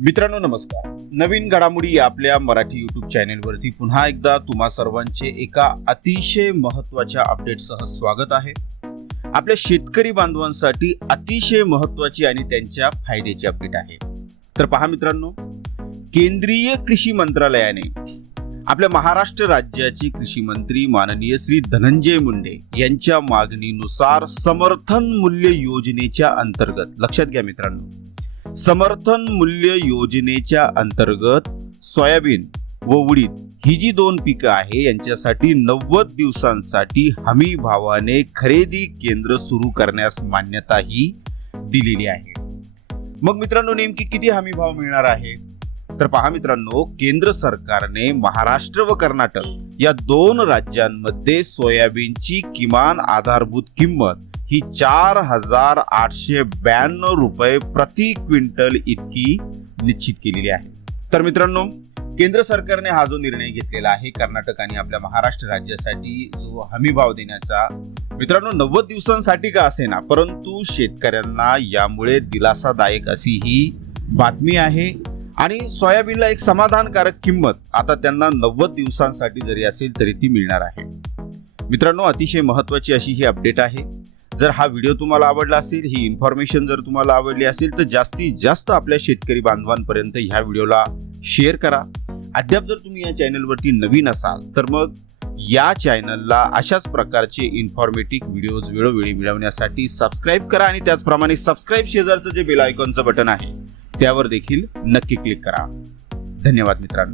मित्रांनो नमस्कार. नवीन घडामोडी आपल्या मराठी युट्यूब चॅनेलवरती पुन्हा एकदा तुम्हा सर्वांचे एका अतिशय महत्त्वाच्या अपडेटसह स्वागत आहे. आपल्या शेतकरी बांधवांसाठी अतिशय महत्वाची आणि त्यांच्या फायद्याची अपडेट आहे. तर पहा मित्रांनो केंद्रीय कृषी मंत्रालयाने आपल्या महाराष्ट्र राज्याचे कृषी मंत्री माननीय श्री धनंजय मुंडे यांच्या मागणीनुसार समर्थन मूल्य योजनेच्या अंतर्गत लक्षात घ्या मित्रांनो समर्थन मूल्य योजनेच्या अंतर्गत सोयाबीन व उडीद ही जी दोन पिकं आहे यांच्यासाठी नव्वद दिवसांसाठी हमी भावाने खरेदी केंद्र सुरू करण्यास मान्यताही दिलेली आहे. मग मित्रांनो नेमकी किती हमी भाव मिळणार आहे? तर पहा मित्रांनो केंद्र सरकारने महाराष्ट्र व कर्नाटक या दोन राज्यांमध्ये सोयाबीनची किमान आधारभूत किंमत ही चार हजार आठशे ब्याण्णव रुपये प्रति क्विंटल इतकी निश्चित केलेली आहे. तर मित्रांनो केंद्र सरकारने हा जो निर्णय घेतलेला आहे कर्नाटक आणि आपल्या महाराष्ट्र राज्यासाठी जो हमी भाव देण्याचा मित्रांनो नव्वद दिवसांसाठी का असेना परंतु शेतकऱ्यांना यामुळे दिलासादायक अशी ही बातमी आहे. आणि सोयाबीनला एक समाधानकारक किंमत आता त्यांना नव्वद दिवसांसाठी जरी असेल तरी ती मिळणार आहे. मित्रांनो अतिशय महत्वाची अशी ही अपडेट आहे. जर हा व्हिडिओ तुम्हाला आवडला असेल ही इन्फॉर्मेशन जर तुम्हाला आवडली असेल तर जास्तीत जास्त आपल्या शेतकरी बांधवांपर्यंत ह्या व्हिडिओला शेअर करा. अद्याप जर तुम्ही या चॅनलवरती नवीन असाल तर मग या चॅनलला अशाच प्रकारचे इन्फॉर्मेटिव्ह व्हिडिओज वेळोवेळी मिळवण्यासाठी सबस्क्राईब करा आणि त्याचप्रमाणे सबस्क्राईब शेजारचं जे बेल आयकॉनचं बटन आहे त्यावर देखील नक्की क्लिक करा. धन्यवाद मित्रांनो.